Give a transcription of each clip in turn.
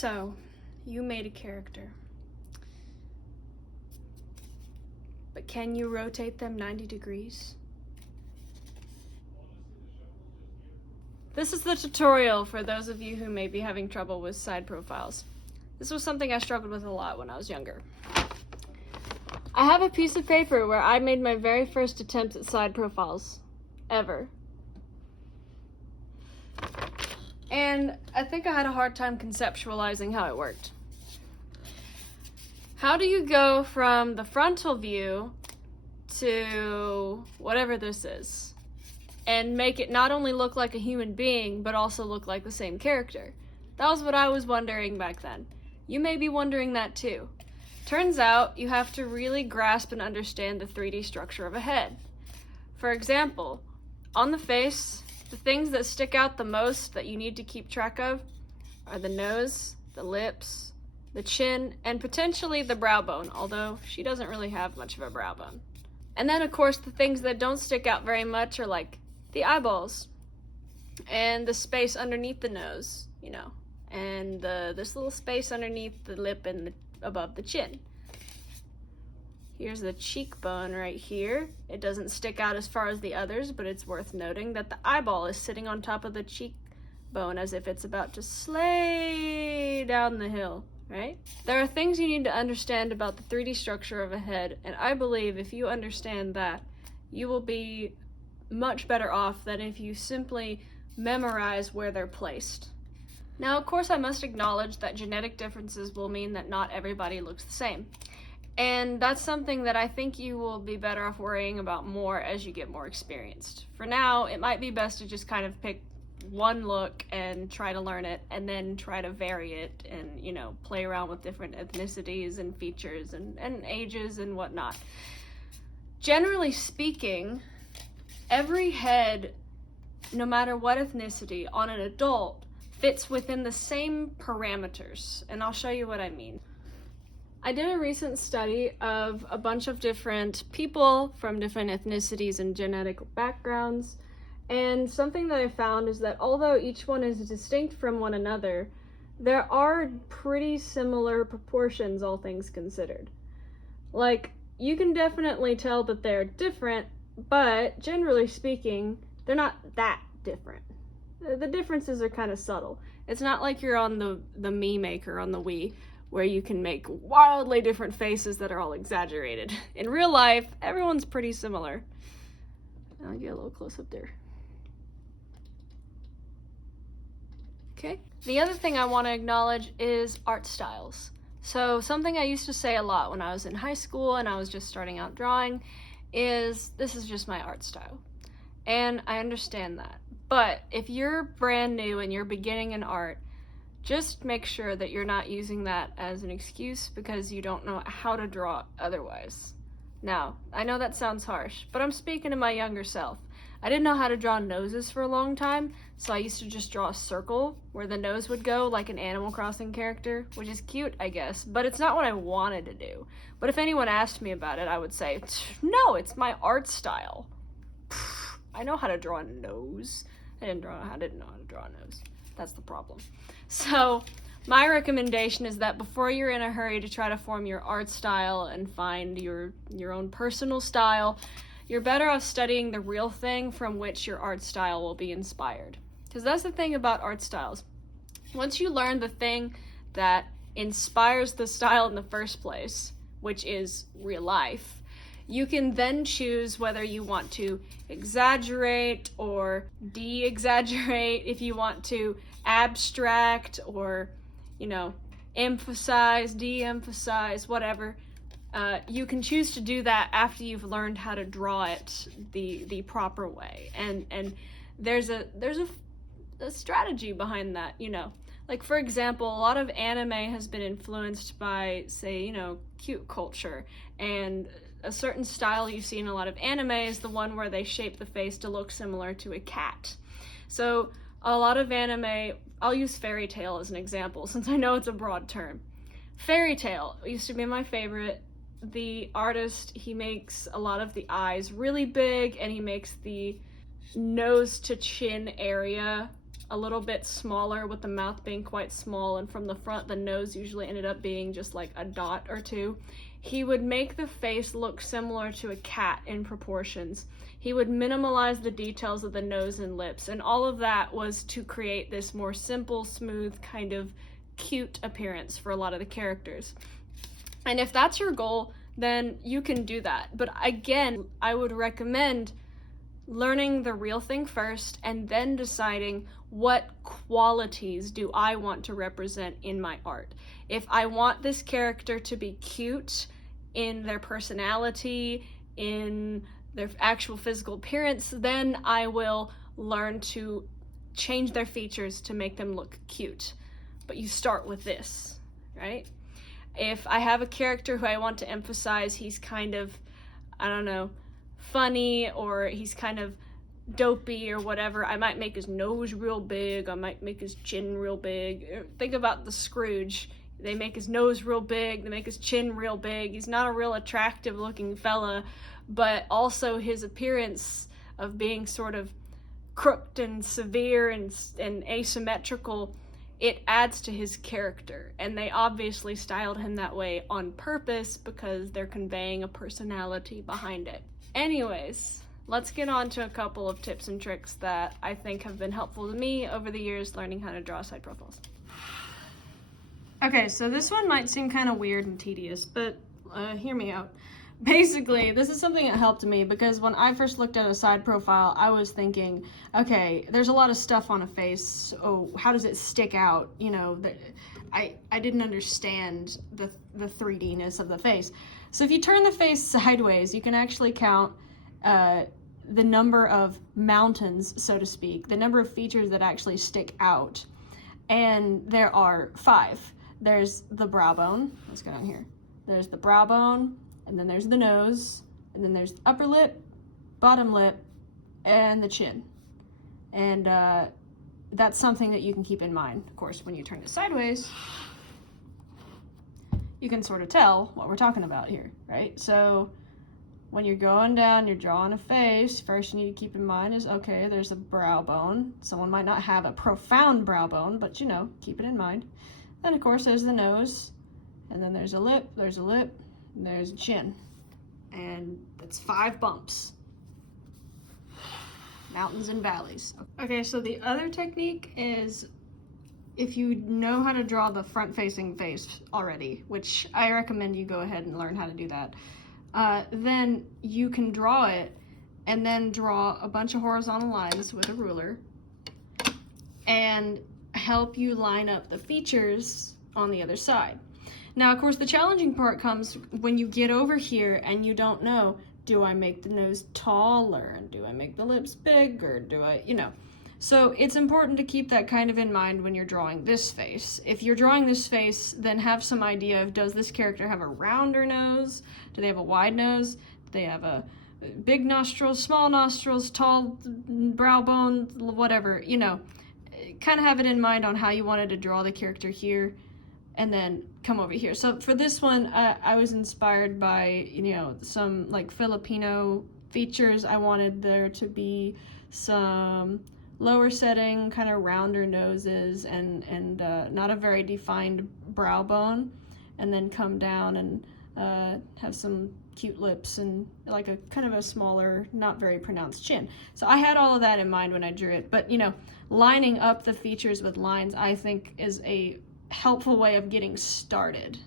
So, you made a character. But can you rotate them 90 degrees? This is the tutorial for those of you who may be having trouble with side profiles. This was something I struggled with a lot when I was younger. I have a piece of paper where I made my very first attempt at side profiles, ever. And I think I had a hard time conceptualizing how it worked. How do you go from the frontal view to whatever this is and make it not only look like a human being, but also look like the same character? That was what I was wondering back then. You may be wondering that too. Turns out you have to really grasp and understand the 3D structure of a head. For example, on the face, the things that stick out the most that you need to keep track of are the nose, the lips, the chin, and potentially the brow bone, although she doesn't really have much of a brow bone. And then, of course, the things that don't stick out very much are like the eyeballs and the space underneath the nose, and this little space underneath the lip and above the chin. Here's the cheekbone right here. It doesn't stick out as far as the others, but it's worth noting that the eyeball is sitting on top of the cheekbone as if it's about to slay down the hill, right? There are things you need to understand about the 3D structure of a head, and I believe if you understand that, you will be much better off than if you simply memorize where they're placed. Now, of course, I must acknowledge that genetic differences will mean that not everybody looks the same. And that's something that I think you will be better off worrying about more as you get more experienced. For now, it might be best to just kind of pick one look and try to learn it, and then try to vary it and, play around with different ethnicities and features and ages and whatnot. Generally speaking, every head, no matter what ethnicity, on an adult, fits within the same parameters, and I'll show you what I mean. I did a recent study of a bunch of different people from different ethnicities and genetic backgrounds, and something that I found is that although each one is distinct from one another, there are pretty similar proportions, all things considered. Like, you can definitely tell that they're different, but generally speaking, they're not that different. The differences are kind of subtle. It's not like you're on the Me Maker on the Wii, where you can make wildly different faces that are all exaggerated. In real life, everyone's pretty similar. I'll get a little close up there. Okay. The other thing I want to acknowledge is art styles. So something I used to say a lot when I was in high school and I was just starting out drawing is, this is just my art style. And I understand that. But if you're brand new and you're beginning in art, just make sure that you're not using that as an excuse because you don't know how to draw otherwise. Now, I know that sounds harsh, but I'm speaking to my younger self. I didn't know how to draw noses for a long time, so I used to just draw a circle where the nose would go like an Animal Crossing character, which is cute, I guess, but it's not what I wanted to do. But if anyone asked me about it, I would say, no, it's my art style. I know how to draw a nose. I didn't know how to draw a nose. That's the problem. So my recommendation is that before you're in a hurry to try to form your art style and find your own personal style, you're better off studying the real thing from which your art style will be inspired. Because that's the thing about art styles. Once you learn the thing that inspires the style in the first place, which is real life, you can then choose whether you want to exaggerate or de-exaggerate, if you want to abstract or, emphasize, de-emphasize, whatever. You can choose to do that after you've learned how to draw it the proper way. And there's a strategy behind that, Like, for example, a lot of anime has been influenced by, say, cute culture, and a certain style you see in a lot of anime is the one where they shape the face to look similar to a cat. So a lot of anime, I'll use fairy tale as an example since I know it's a broad term. Fairy tale used to be my favorite. The artist, he makes a lot of the eyes really big, and he makes the nose to chin area a little bit smaller, with the mouth being quite small, and from the front the nose usually ended up being just like a dot or two. He would make the face look similar to a cat in proportions. He would minimalize the details of the nose and lips, and all of that was to create this more simple, smooth, kind of cute appearance for a lot of the characters. And if that's your goal, then you can do that. But again, I would recommend learning the real thing first and then deciding what qualities do I want to represent in my art. If I want this character to be cute in their personality, in their actual physical appearance, then I will learn to change their features to make them look cute. But you start with this, right? If I have a character who I want to emphasize he's kind of, I don't know, funny, or he's kind of dopey or whatever, I might make his nose real big, I might make his chin real big. Think about the Scrooge. They make his nose real big, they make his chin real big. He's not a real attractive looking fella, but also his appearance of being sort of crooked and severe and asymmetrical, it adds to his character. And they obviously styled him that way on purpose because they're conveying a personality behind it. Anyways, let's get on to a couple of tips and tricks that I think have been helpful to me over the years learning how to draw side profiles. Okay, so this one might seem kind of weird and tedious, but hear me out. Basically, this is something that helped me because when I first looked at a side profile, I was thinking, okay, there's a lot of stuff on a face. Oh, how does it stick out? You know, I didn't understand the 3D-ness of the face. So if you turn the face sideways, you can actually count the number of mountains, so to speak, the number of features that actually stick out. And there are 5. There's the brow bone. Let's go down here. There's the brow bone, and then there's the nose, and then there's the upper lip, bottom lip, and the chin. And that's something that you can keep in mind. Of course, when you turn it sideways, you can sort of tell what we're talking about here, right? So when you're going down, you're drawing a face, first you need to keep in mind is, okay, there's a brow bone. Someone might not have a profound brow bone, but you know, keep it in mind. Then of course there's the nose, and then there's a lip, and there's a chin. And that's 5 bumps. Mountains and valleys. Okay, so the other technique is, if you know how to draw the front-facing face already, which I recommend you go ahead and learn how to do that, then you can draw it and then draw a bunch of horizontal lines with a ruler and help you line up the features on the other side. Now, of course, the challenging part comes when you get over here and you don't know, do I make the nose taller? Do I make the lips bigger? Do I, you know. So it's important to keep that kind of in mind when you're drawing this face. If you're drawing this face, then have some idea of, does this character have a rounder nose? Do they have a wide nose? Do they have a big nostrils, small nostrils, tall brow bone, whatever, you know. Kind of have it in mind on how you wanted to draw the character here, and then come over here. So for this one, I was inspired by, you know, some like Filipino features. I wanted there to be some lower setting, kind of rounder noses, and not a very defined brow bone, and then come down and have some cute lips and like a kind of a smaller, not very pronounced chin. So I had all of that in mind when I drew it, but you know, lining up the features with lines, I think, is a helpful way of getting started.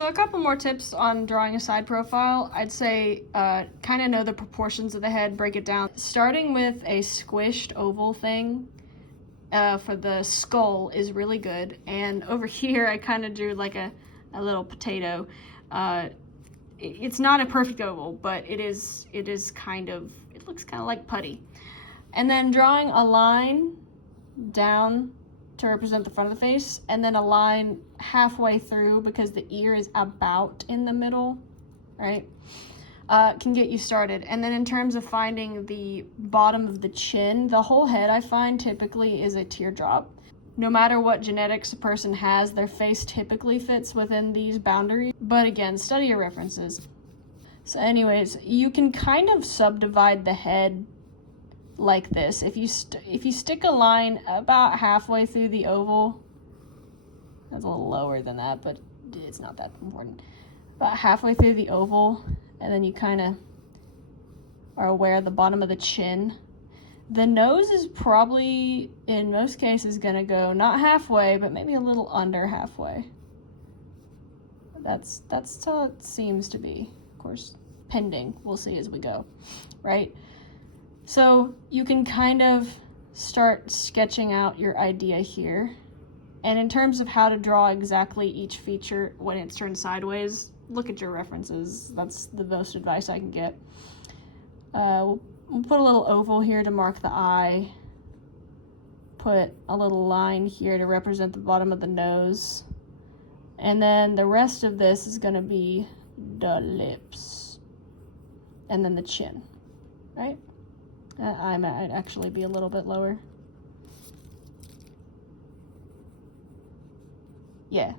So a couple more tips on drawing a side profile. I'd say kind of know the proportions of the head, break it down. Starting with a squished oval thing for the skull is really good. And over here I kind of drew like a little potato. It's not a perfect oval, but it is kind of, it looks kind of like putty. And then drawing a line down to represent the front of the face, and then a line halfway through because the ear is about in the middle, right? Can get you started. And then in terms of finding the bottom of the chin, the whole head I find typically is a teardrop. No matter what genetics a person has, their face typically fits within these boundaries. But again, study your references. So anyways, you can kind of subdivide the head like this. If you stick a line about halfway through the oval, that's a little lower than that, but it's not that important. About halfway through the oval, and then you kind of are aware of the bottom of the chin. The nose is probably, in most cases, gonna go not halfway, but maybe a little under halfway. That's how it seems to be. Of course, pending, we'll see as we go, right? So you can kind of start sketching out your idea here. And in terms of how to draw exactly each feature when it's turned sideways, look at your references. That's the most advice I can get. We'll put a little oval here to mark the eye. Put a little line here to represent the bottom of the nose. And then the rest of this is gonna be the lips. And then the chin, right? I might actually be a little bit lower. Yeah.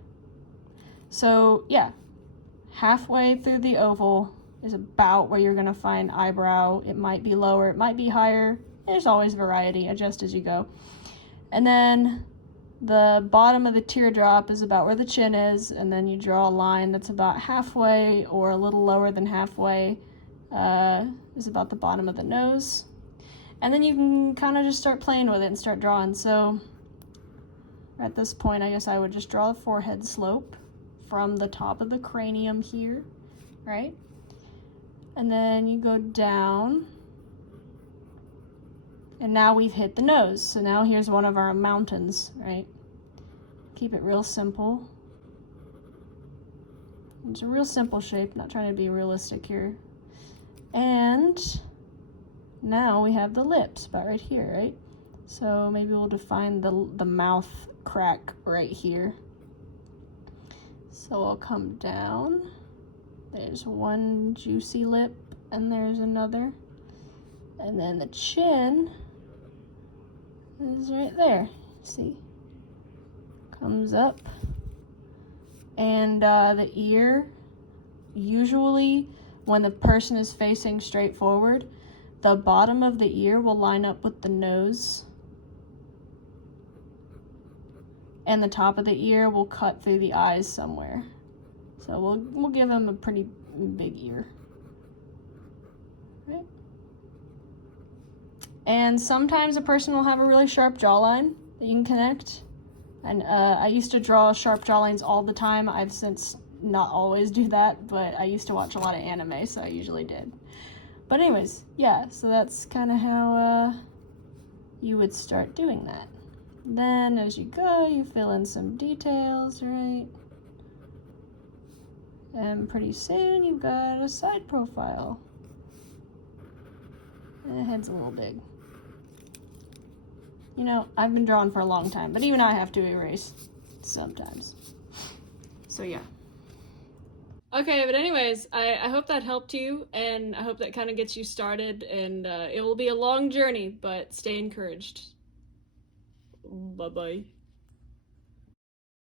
So, yeah. Halfway through the oval is about where you're going to find eyebrow. It might be lower, it might be higher. There's always variety, adjust as you go. And then the bottom of the teardrop is about where the chin is, and then you draw a line that's about halfway or a little lower than halfway, is about the bottom of the nose. And then you can kind of just start playing with it and start drawing. So at this point, I guess I would just draw the forehead slope from the top of the cranium here, right? And then you go down. And now we've hit the nose. So now here's one of our mountains, right? Keep it real simple. It's a real simple shape, not trying to be realistic here. And now we have the lips about right here, right? So maybe we'll define the mouth crack right here. So I'll come down. There's one juicy lip, and there's another. And then the chin is right there. See? Comes up. And the ear, usually when the person is facing straight forward, the bottom of the ear will line up with the nose. And the top of the ear will cut through the eyes somewhere. So we'll give him a pretty big ear. Right? And sometimes a person will have a really sharp jawline that you can connect. And I used to draw sharp jawlines all the time. I've since not always do that, but I used to watch a lot of anime, so I usually did. But anyways, yeah, so that's kind of how you would start doing that. Then as you go, you fill in some details, right? And pretty soon you've got a side profile. And the head's a little big. You know, I've been drawing for a long time, but even I have to erase sometimes. So yeah. Okay, but anyways, I hope that helped you, and I hope that kind of gets you started, and it will be a long journey, but stay encouraged. Bye-bye.